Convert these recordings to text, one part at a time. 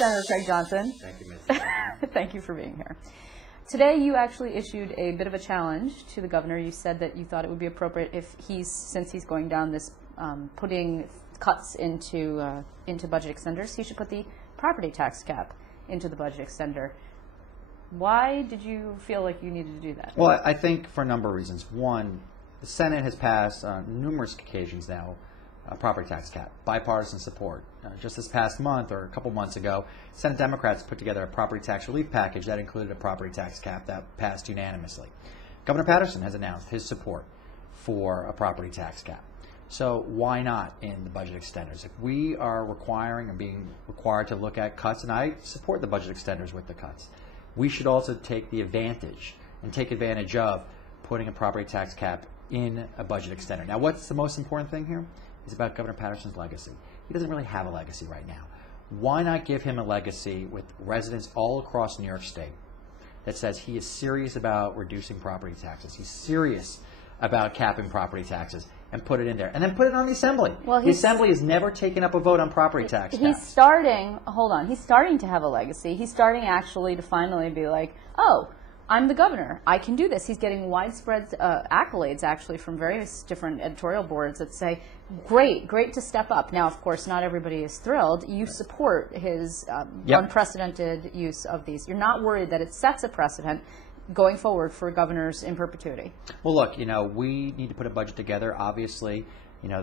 Senator Craig Johnson. Thank you, Ms. Thank you for being here. Today, you actually issued a bit of a challenge to the governor. You said that you thought it would be appropriate if since he's going down this putting cuts into budget extenders, he should put the property tax cap into the budget extender. Why did you feel like you needed to do that? Well, I think for a number of reasons. One, the Senate has passed on numerous occasions now a property tax cap, bipartisan support. Just this past month or a couple months ago, Senate Democrats put together a property tax relief package that included a property tax cap that passed unanimously. Governor Paterson has announced his support for a property tax cap. So why not in the budget extenders? If we are requiring and being required to look at cuts, and I support the budget extenders with the cuts, we should also take the advantage and take advantage of putting a property tax cap in a budget extender. Now, what's the most important thing here is about Governor Paterson's legacy. He doesn't really have a legacy right now. Why not give him a legacy with residents all across New York State that says he is serious about reducing property taxes, he's serious about capping property taxes, and put it in there. And then put it on the Assembly. Well, the Assembly has never taken up a vote on property tax caps. He's starting, hold on, he's starting to have a legacy. He's starting actually to finally be like, oh, I'm the governor. I can do this. He's getting widespread accolades, actually, from various different editorial boards that say, great to step up. Now, of course, not everybody is thrilled. You support his unprecedented use of these. You're not worried that it sets a precedent going forward for governors in perpetuity? Well, look, we need to put a budget together. Obviously,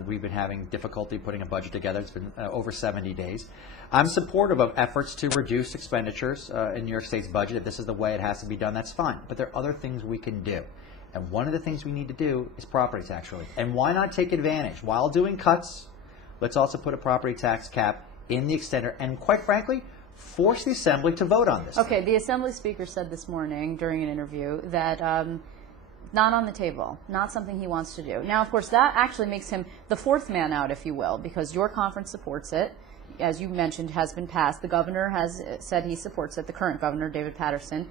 we've been having difficulty putting a budget together. It's been over 70 days. I'm supportive of efforts to reduce expenditures in New York State's budget. If this is the way it has to be done, that's fine. But there are other things we can do. And one of the things we need to do is property tax relief. And why not take advantage? While doing cuts, let's also put a property tax cap in the extender. And quite frankly, force the Assembly to vote on this. Okay, the Assembly Speaker said this morning during an interview that not on the table, not something he wants to do. Now, of course, that actually makes him the fourth man out, if you will, because your conference supports it. As you mentioned, has been passed. The governor has said he supports it, the current governor, David Paterson.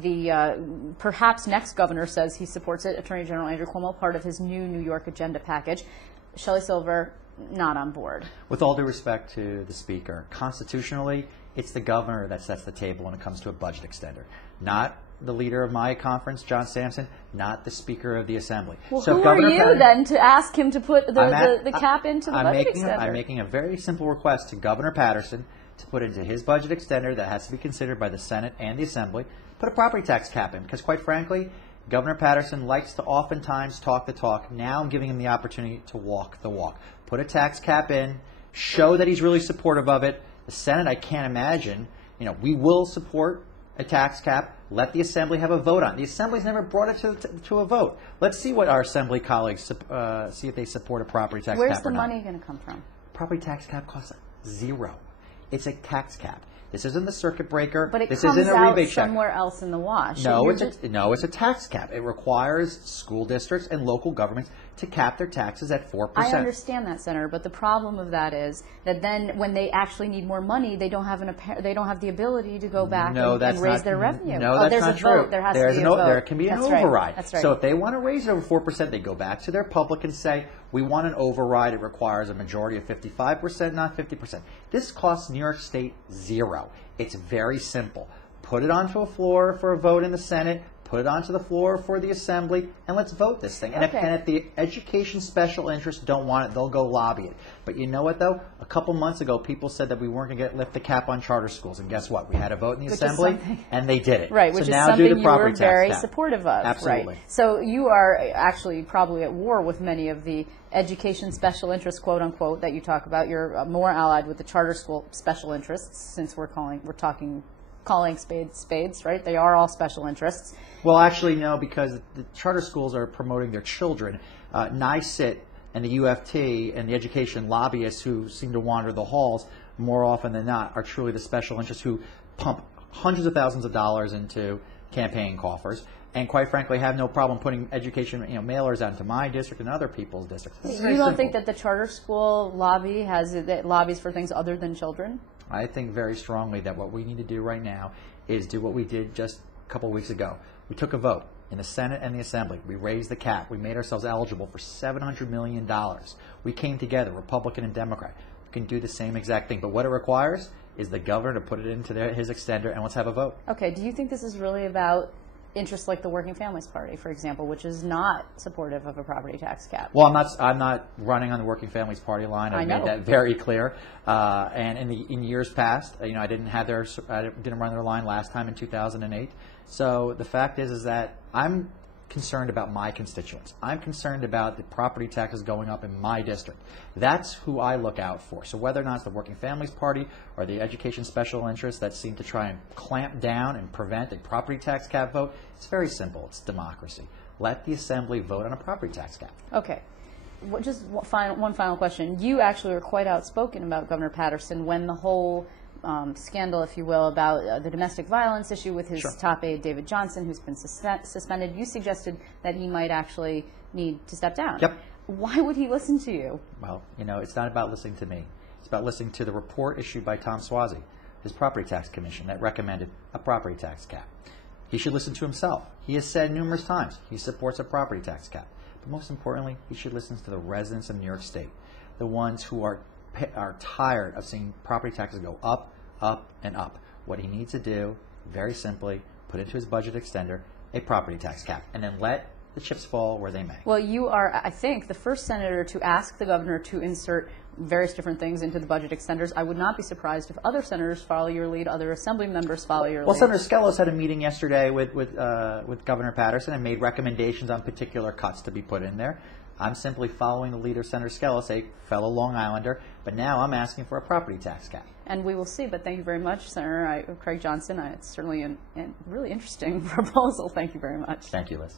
The perhaps next governor says he supports it, Attorney General Andrew Cuomo, part of his new New York agenda package. Shelley Silver, not on board. With all due respect to the Speaker, constitutionally, it's the governor that sets the table when it comes to a budget extender, not the leader of my conference, John Sampson, not the Speaker of the Assembly. Well, so who are you then to ask him to put the cap into the budget extender? I'm making a very simple request to Governor Paterson to put into his budget extender that has to be considered by the Senate and the Assembly, put a property tax cap in, because quite frankly, Governor Paterson likes to oftentimes talk the talk. Now I'm giving him the opportunity to walk the walk. Put a tax cap in, show that he's really supportive of it. The Senate, I can't imagine, we will support a tax cap. Let the Assembly have a vote on it. The Assembly's never brought it to a vote. Let's see what our Assembly colleagues, see if they support a property tax cap or not. Where's the money going to come from? Property tax cap costs $0. It's a tax cap. This isn't the circuit breaker. But it this comes isn't a out rebate check. somewhere else in the wash. No, it's a tax cap. It requires school districts and local governments to cap their taxes at 4%. I understand that, Senator, but the problem of that is that then when they actually need more money, they don't have the ability to go back and raise their revenue. No, that's not true. There has to be a vote. There can be an override. That's right. So if they want to raise it over 4%, they go back to their public and say, we want an override. It requires a majority of 55%, not 50%. This costs New York State $0. It's very simple. Put it onto a floor for a vote in the Senate, put it onto the floor for the Assembly, and let's vote this thing. And, if the education special interests don't want it, they'll go lobby it. But you know what, though? A couple months ago, people said that we weren't going to lift the cap on charter schools. And guess what? We had a vote in the Assembly, and they did it. Right, which so is now something do the you were property very tax cap. supportive of. Absolutely. Right. So you are actually probably at war with many of the education special interests, quote unquote, that you talk about. You're more allied with the charter school special interests, since we're calling spades, right? They are all special interests. Well, actually, no, because the charter schools are promoting their children. NYSIT and the UFT and the education lobbyists who seem to wander the halls more often than not are truly the special interests who pump hundreds of thousands of dollars into campaign coffers, and quite frankly have no problem putting education mailers out into my district and other people's districts. You don't think that the charter school lobby lobbies for things other than children? I think very strongly that what we need to do right now is do what we did just a couple of weeks ago. We took a vote in the Senate and the Assembly. We raised the cap. We made ourselves eligible for $700 million. We came together, Republican and Democrat. We can do the same exact thing. But what it requires is the governor to put it into his extender, and let's have a vote. Okay, do you think this is really about interests like the Working Families Party, for example, which is not supportive of a property tax cap? Well, I'm not running on the Working Families Party line. I've made that very clear. And in years past, I didn't run their line last time in 2008. So the fact is that I'm concerned about my constituents. I'm concerned about the property taxes going up in my district. That's who I look out for. So whether or not it's the Working Families Party or the education special interests that seem to try and clamp down and prevent a property tax cap vote, it's very simple. It's democracy. Let the Assembly vote on a property tax cap. Okay. Just one final question. You actually were quite outspoken about Governor Patterson when the whole scandal, if you will, about the domestic violence issue with his top aide, David Johnson, who's been suspended. You suggested that he might actually need to step down. Yep. Why would he listen to you? Well, it's not about listening to me. It's about listening to the report issued by Tom Suozzi, his property tax commission, that recommended a property tax cap. He should listen to himself. He has said numerous times he supports a property tax cap. But most importantly, he should listen to the residents of New York State, the ones who are tired of seeing property taxes go up, up, and up. What he needs to do, very simply, put into his budget extender a property tax cap, and then let the chips fall where they may. Well, you are, I think, the first senator to ask the governor to insert various different things into the budget extenders. I would not be surprised if other senators follow your lead, other assembly members follow your lead. Well, Senator Skelos had a meeting yesterday with Governor Patterson and made recommendations on particular cuts to be put in there. I'm simply following the lead of Senator Skelos, a fellow Long Islander, but now I'm asking for a property tax cap. And we will see, but thank you very much, Senator Craig Johnson. It's certainly a really interesting proposal. Thank you very much. Thank you, Liz.